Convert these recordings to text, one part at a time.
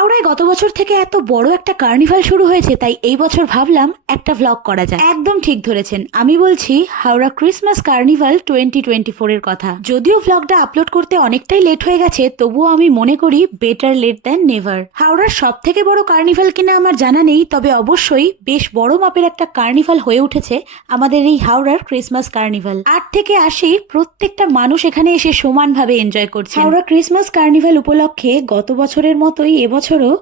হাওড়ায় গত বছর থেকে এত বড় একটা কার্নিভাল শুরু হয়েছে, তাই এই বছর ভাবলাম একটা ভ্লগ করা যায় একদম ঠিক ধরেছেন। আমি বলছি, Howrah Christmas carnival twenty twenty four এর কথা। যদিও ভ্লগটা আপলোড করতে অনেকটাই লেট হয়ে গেছে, তবুও আমি মনে করি বেটার লেট দ্যান নেভার হাওড়ার সব থেকে বড় কার্নিভাল কিনা আমার জানা নেই, তবে অবশ্যই বেশ বড় মাপের একটা কার্নিভাল হয়ে উঠেছে আমাদের এই হাওড়ার ক্রিসমাস কার্নিভাল আট থেকে আশি প্রত্যেকটা মানুষ এখানে এসে সমানভাবে এনজয় করছে হাওড়া ক্রিসমাস কার্নিভাল উপলক্ষে গত বছরের মতোই এবছরও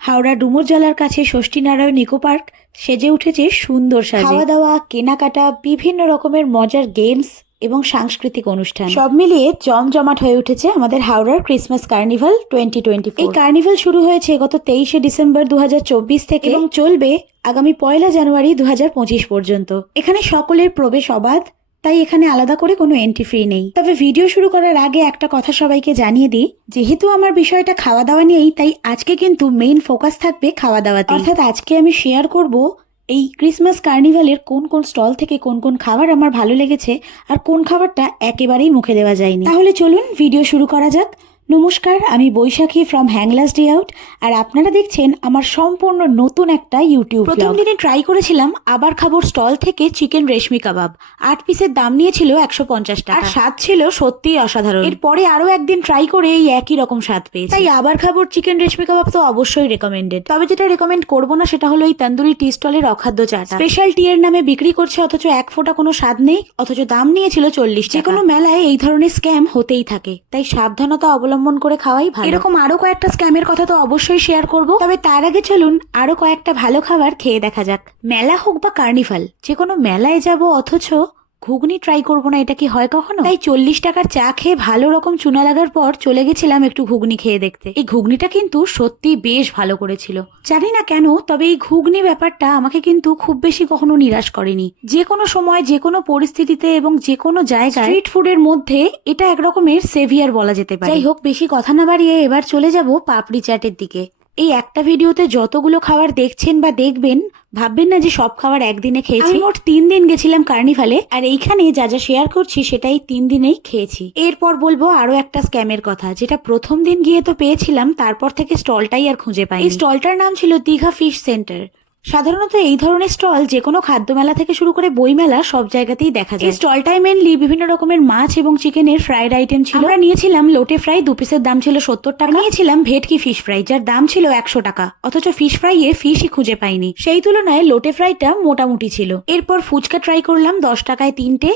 হাওড়া ডুমুরজলার কাছে ষষ্ঠীনারায়ণ ইকো পার্ক সেজে উঠেছে সুন্দর সাজে। খাওয়া দাওয়া কেনাকাটা বিভিন্ন রকমের মজার গেমস এবং সাংস্কৃতিক অনুষ্ঠান। সব মিলিয়ে জমজমাট হয়ে উঠেছে আমাদের হাওড়ার ক্রিসমাস কার্নিভাল টোয়েন্টি টোয়েন্টি এই কার্নিভাল শুরু হয়েছে গত তেইশে ডিসেম্বর দু হাজার চব্বিশ থেকে এবং চলবে আগামী পয়লা জানুয়ারি দু হাজার পঁচিশ পর্যন্ত। এখানে সকলের প্রবেশ অবাধ তাই এখানে আলাদা করে কোনো এন্ট্রি ফ্রি নেই। তবে ভিডিও শুরু করার আগে একটা কথা সবাইকে জানিয়ে দিই যেহেতু আমার বিষয়টা খাওয়া দাওয়া নিয়েই তাই আজকে কিন্তু মেইন ফোকাস থাকবে খাওয়া দাওয়াতে অর্থাৎ আজকে আমি শেয়ার করব এই ক্রিসমাস কার্নিভালের কোন কোন স্টল থেকে কোন কোন খাবার আমার ভালো লেগেছে আর কোন খাবারটা একেবারেই মুখে দেওয়া যায়নি। তাহলে চলুন ভিডিও শুরু করা যাক। নমস্কার আমি Baishakhi from Hanglas day out আর আপনারা দেখছেন আমার সম্পূর্ণ নতুন একটা ইউটিউব প্রথম দিনে ট্রাই করেছিলাম আবার খাবার স্টল থেকে চিকেন রেশমি কাবাব। আট পিসের দাম নিয়েছিল একশো পঞ্চাশ টাকা। আর স্বাদ ছিল সত্যিই অসাধারণ। এরপরে আরও একদিন ট্রাই করে এই একই রকম স্বাদ পেয়েছি। তাই আবার খাবার চিকেন রেশমি কাবাব তো অবশ্যই রেকমেন্ডেড তবে যেটা রেকমেন্ড করব না সেটা হলো এই তন্দুরি টি স্টলের অখাদ্য চাটা। স্পেশাল টি এর নামে বিক্রি করছে অথচ এক ফোঁটা কোনো স্বাদ নেই অথচ দাম নিয়েছিল চল্লিশ যে কোনো মেলায় এই ধরনের স্ক্যাম হতেই থাকে। তাই সাবধানতা অবলম্বন করে খাওয়াই ভালো। এরকম আরও কয়েকটা স্ক্যামের কথা তো অবশ্যই শেয়ার করব। তবে তার আগে চলুন আরও কয়েকটা ভালো খাবার খেয়ে দেখা যাক। মেলা হোক বা কার্নিভাল যে কোনো মেলায় যাব অথচ ঘুগনি ট্রাই করব না এটা কি হয় কখনো? তাই চল্লিশ টাকার চা খেয়ে ভালো রকম চুনা লাগার পর চলে গেছিলাম একটু ঘুগনি খেয়ে দেখতে। এই ঘুগনিটা কিন্তু সত্যি বেশ ভালো করেছিল। জানি না কেন তবে এই ঘুগনি ব্যাপারটা আমাকে কিন্তু খুব বেশি কখনো নিরাশ করেনি। যে কোনো সময় যে কোনো পরিস্থিতিতে এবং যে কোনো জায়গায় স্ট্রিট ফুডের মধ্যে এটা একরকমের সেভিয়ার বলা যেতে পারে। যাই হোক বেশি কথা না বাড়িয়ে এবার চলে যাব পাপড়ি চাটের দিকে। এই একটা ভিডিওতে যতগুলো খাবার দেখছেন বা দেখবেন ভাববেন না যে সব খাবার একদিনে খেয়েছি। আমি মোট তিন দিন গেছিলাম কার্নিভালে আর এইখানে যা যা শেয়ার করছি সেটাই তিন দিনেই খেয়েছি। এরপর বলব আরও একটা স্ক্যামের কথা যেটা প্রথম দিন গিয়ে তো পেয়েছিলাম তারপর থেকে স্টলটাই আর খুঁজে পাই এই স্টলটার নাম ছিল দীঘা ফিশ সেন্টার সাধারণত এই ধরনের স্টল যে কোনো খাদ্য মেলা থেকে শুরু করে বই মেলা সব জায়গাতেই দেখা যায়। এই স্টলটায় মেনলি বিভিন্ন রকমের মাছ এবং চিকেনের ফ্রাইড আইটেম ছিল। আমরা নিয়েছিলাম লোটে ফ্রাই দু পিসের দাম ছিল সত্তর টাকা। নিয়েছিলাম ভেটকি ফিশ ফ্রাই যার দাম ছিল একশো টাকা। অথচ ফিশ ফ্রাইয়ে ফিশই খুঁজে পাইনি। সেই তুলনায় লোটে ফ্রাইটা মোটামুটি ছিল। এরপর ফুচকা ট্রাই করলাম দশ টাকায় তিনটে।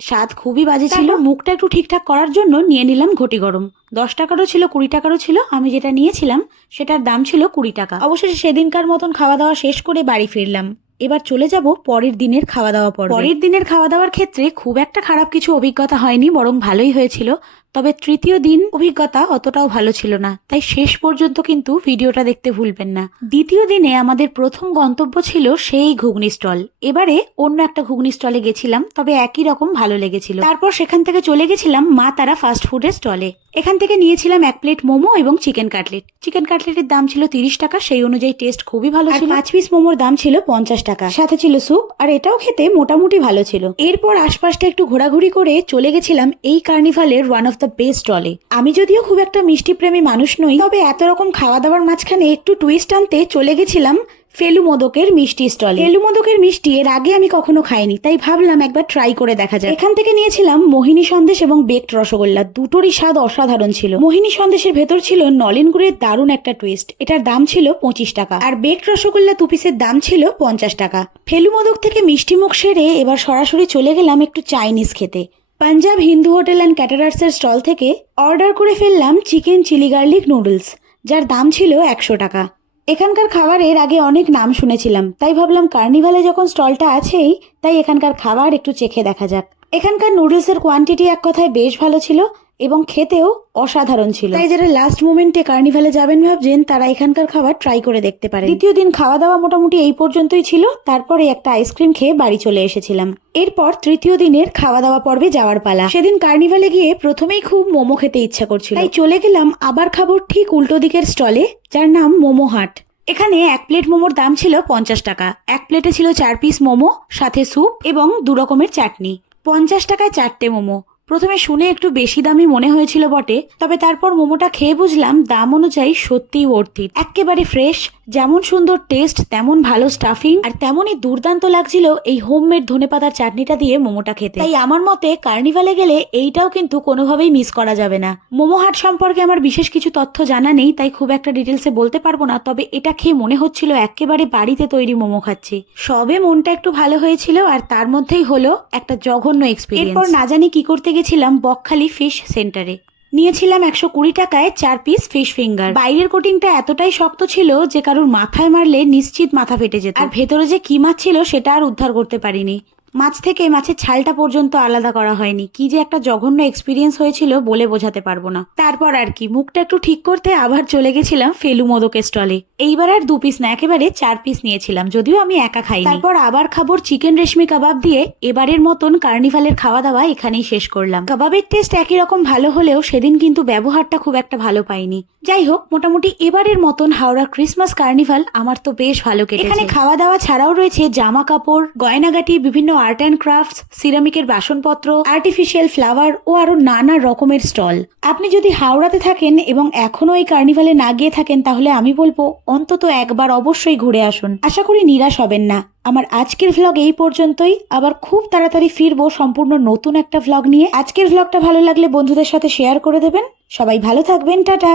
স্বাদ খুবই বাজে ছিল। মুখটা একটু ঠিকঠাক করার জন্য নিয়ে নিলাম ঘটি গরম। দশ টাকারও ছিল, কুড়ি টাকারও ছিল, আমি যেটা নিয়েছিলাম সেটার দাম ছিল কুড়ি টাকা। অবশেষে সেদিনকার মতন খাওয়া দাওয়া শেষ করে বাড়ি ফিরলাম। এবার চলে যাব পরের দিনের খাওয়া দাওয়া পর পরের দিনের খাওয়া দাওয়ার ক্ষেত্রে খুব একটা খারাপ কিছু অভিজ্ঞতা হয়নি, বরং ভালোই হয়েছিল। তবে তৃতীয় দিন অভিজ্ঞতা অতটাও ভালো ছিল না, তাই শেষ পর্যন্ত কিন্তু ভিডিওটা দেখতে ভুলবেন না। দ্বিতীয় দিনে আমাদের প্রথম গন্তব্য ছিল সেই ঘুগনি স্টল এবারে অন্য একটা ঘুগনি স্টলে গেছিলাম, তবে একই রকম ভালো লেগেছিল। তারপর সেখান থেকে চলে গেছিলাম মা তারা ফাস্ট ফুডের স্টলে। এখান থেকে নিয়েছিলাম এক প্লেট মোমো এবং চিকেন কাটলেট। চিকেন কাটলেটের দাম ছিল তিরিশ টাকা সেই অনুযায়ী টেস্ট খুবই ভালো ছিল। পাঁচ পিস মোমোর দাম ছিল পঞ্চাশ টাকা। সাথে ছিল স্যুপ আর এটাও খেতে মোটামুটি ভালো ছিল। এরপর আশপাশটা একটু ঘোরাঘুরি করে চলে গেছিলাম এই কার্নিভালের ওয়ান অফ দ্য বেস্ট স্টলে আমি যদিও খুব একটা মিষ্টি প্রেমী মানুষ নই তবে এত রকম খাওয়া দাওয়ার মাঝখানে একটু টুইস্ট আনতে চলে গেছিলাম ফেলু মোদকের মিষ্টি স্টল। ফেলু মোদকের মিষ্টি এর আগে আমি কখনো খাইনি, তাই ভাবলাম একবার ট্রাই করে দেখা যায় এখান থেকে নিয়েছিলাম মোহিনী সন্দেশ এবং বেকড রসগোল্লা, দুটোরই স্বাদ অসাধারণ ছিল। মোহিনী সন্দেশের ভেতর ছিল নলেন গুড়ের দারুণ একটা টুইস্ট এটার দাম ছিল পঁচিশ টাকা। আর বেকড রসগোল্লা দু পিসের দাম ছিল পঞ্চাশ টাকা। ফেলু মোদক থেকে মিষ্টি মুখ সেরে এবার সরাসরি চলে গেলাম একটু চাইনিজ খেতে। পাঞ্জাব হিন্দু হোটেল অ্যান্ড ক্যাটারার্সের স্টল থেকে অর্ডার করে ফেললাম চিকেন চিলি গার্লিক নুডলস যার দাম ছিল একশো টাকা। এখানকার খাবারের আগে অনেক নাম শুনেছিলাম। তাই ভাবলাম কার্নিভালে যখন স্টলটা আছেই, তাই এখানকার খাবার একটু চেখে দেখা যাক। এখানকার নুডলসের কোয়ান্টিটি এক কথায় বেশ ভালো ছিল এবং খেতেও অসাধারণ ছিল। তাই যারা লাস্ট মোমেন্টে কার্নিভালে যাবেন ভাবছেন, তারা এখানকার খাবার ট্রাই করে দেখতে পারে দ্বিতীয় দিন খাওয়া দাওয়া মোটামুটি এই পর্যন্তই ছিল। তারপরে একটা আইসক্রিম খেয়ে বাড়ি চলে এসেছিলাম। এরপর তৃতীয় দিনের খাওয়া দাওয়া পর্বে যাওয়ার পালা। সেদিন কার্নিভালে গিয়ে প্রথমেই খুব মোমো খেতে ইচ্ছা করছিল। তাই চলে গেলাম, আবার খাব ঠিক উল্টো দিকের স্টলে যার নাম মোমো হাট। এখানে এক প্লেট মোমোর দাম ছিল পঞ্চাশ টাকা। এক প্লেটে ছিল চার পিস মোমো, সাথে স্যুপ এবং দু রকমের চাটনি। পঞ্চাশ টাকায় চারটে মোমো। প্রথমে শুনে একটু বেশি দামি মনে হয়েছিল বটে, তবে তারপর মোমোটা খেয়ে বুঝলাম দাম অনুযায়ী সত্যিই ওর্থিত একেবারে ফ্রেশ যেমন সুন্দর টেস্ট তেমন ভালো স্টাফিং আর তেমনই দুর্দান্ত লাগছিল এই হোমমেড ধনেপাতার চাটনিটা দিয়ে মোমোটা খেতে। তাই আমার মতে কার্নিভালে গেলে এইটাও কিন্তু কোনোভাবেই মিস করা যাবে না। মোমো হাট সম্পর্কে আমার বিশেষ কিছু তথ্য জানা নেই, তাই খুব একটা ডিটেলসে বলতে পারব না, তবে এটা খেয়ে মনে হচ্ছিল একেবারে বাড়িতে তৈরি মোমো খাচ্ছি। সবে মনটা একটু ভালো হয়েছিল, আর তার মধ্যেই হলো একটা জঘন্য এক্সপিরিয়েন্স এরপর না জানি কি করতে গেছিলাম, বকখালি ফিশ সেন্টারে নিয়েছিলাম একশো কুড়ি টাকায় চার পিস ফিশ ফিঙ্গার বাইরের কোটিংটা এতটাই শক্ত ছিল যে কারোর মাথায় মারলে নিশ্চিত মাথা ফেটে যেত। আর ভেতরে যে কি মাছ ছিল সেটা আর উদ্ধার করতে পারিনি। মাছ থেকে মাছের ছালটা পর্যন্ত আলাদা করা হয়নি। কি যে একটা জঘন্য এক্সপিরিয়েন্স হয়েছিল বলে বোঝাতে পারব না। তারপর আর কি, মুখটা একটু ঠিক করতে আবার চলে গেছিলাম ফেলু মোদকের স্টলে এইবার আর দু পিস না, একেবারে চার পিস নিয়েছিলাম, যদিও আমি একা খাই তারপর আবার খাবার চিকেন রেশমি কাবাব দিয়ে এবারের মতন কার্নিভালের খাওয়া দাওয়া এখানেই শেষ করলাম। কাবাবের টেস্ট একই রকম ভালো হলেও সেদিন কিন্তু ব্যবহারটা খুব একটা ভালো পাইনি। যাই হোক, মোটামুটি এবারের মতন হাওড়া ক্রিসমাস কার্নিভাল আমার তো বেশ ভালো কেটেছে। এখানে খাওয়া দাওয়া ছাড়াও রয়েছে জামা কাপড়, গয়নাগাটি, বিভিন্ন আর্ট অ্যান্ড ক্রাফটস, সিরামিকের বাসনপত্র আর্টিফিশিয়াল ফ্লাওয়ার ও আরও নানা রকমের স্টল। আপনি যদি হাওড়াতে থাকেন এবং এখনও এই কার্নিভালে না গিয়ে থাকেন, তাহলে আমি বলব, অন্তত একবার অবশ্যই ঘুরে আসুন। আশা করি নিরাশ হবেন না। আমার আজকের ভ্লগ এই পর্যন্তই। আবার খুব তাড়াতাড়ি ফিরবো সম্পূর্ণ নতুন একটা ভ্লগ নিয়ে। আজকের ভ্লগটা ভালো লাগলে বন্ধুদের সাথে শেয়ার করে দেবেন। সবাই ভালো থাকবেন। টাটা!